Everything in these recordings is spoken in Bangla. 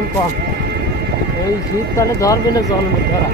আগুন কম, এই শীতকালে ধরবে না জন্মের ধরা।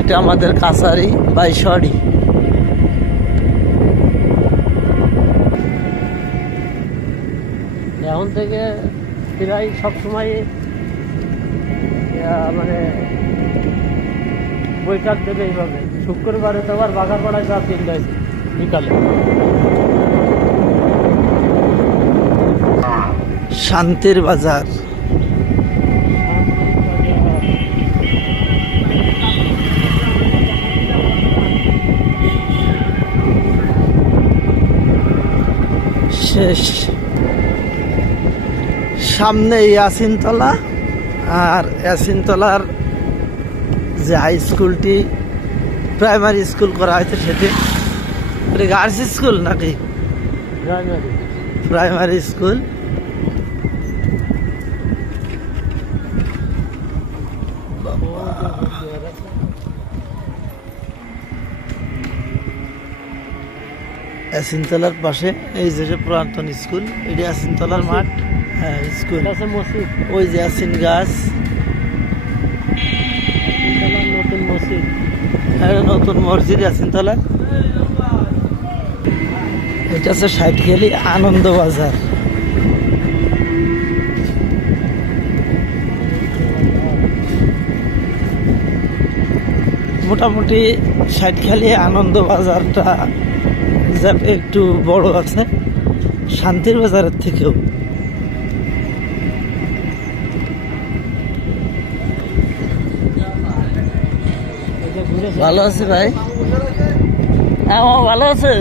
এটা আমাদের কাছারি বাইশাড়ি। এখন থেকে প্রায় সবসময় মানে বৈঠক দেবে এইভাবে। শুক্রবারে তো আবার বাঘাপাড়ায় যা চিন্তা হয়েছে বিকালে। শান্তির বাজার। শেষ। সামনে ইয়াসিনতলা, আর ইয়াসিনতলার যে হাই স্কুলটি প্রাইমারি স্কুল করা হয়েছে সেটি গার্লস স্কুল নাকি প্রাইমারি স্কুল। ইয়াসিনতলার পাশে এই যে পুরাতন স্কুল, এটি ইয়াসিনতলার মাঠ। হ্যাঁ স্কুল, ওই যে ইয়াসিন গাছ, নতুন মসজিদ, নতুন মসজিদ ইয়াসিনতলার। এটা হচ্ছে সাইটখালি আনন্দ বাজার। মোটামুটি সাইটখালি আনন্দ বাজারটা একটু বড় আছে শান্তির বাজারের থেকেও। ভালো আছে ভাই? হ্যাঁ ভালো আছে।